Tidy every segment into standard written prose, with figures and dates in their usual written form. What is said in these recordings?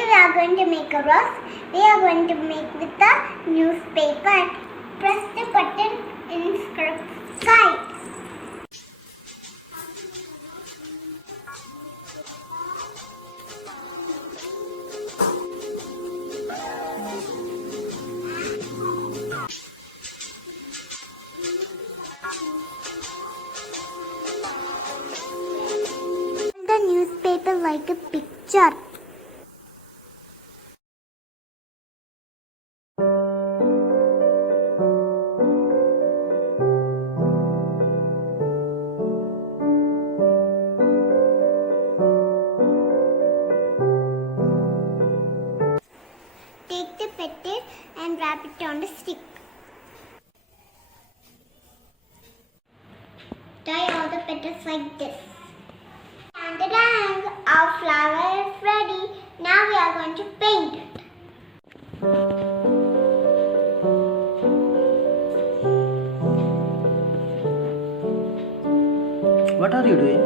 Today we are going to make a rose. We are going to make with the newspaper. Press the button in sky. The newspaper like a picture. Take the petal and wrap it on the stick. Tie all the petals like this. And our flower is ready. Now we are going to paint it. What are you doing?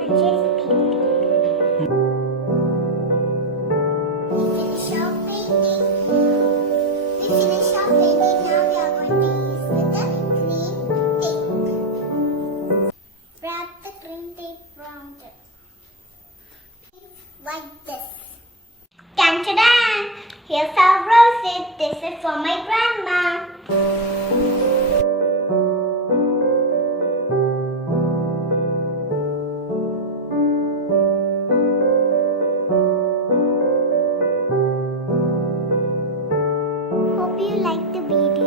I'm just painting. We finish our painting. Now we are going to use with the green tape. Wrap the green tape around it. Like this. Tan-ta-dan! Here's our roses. This is for my grandma. Hope you liked the video.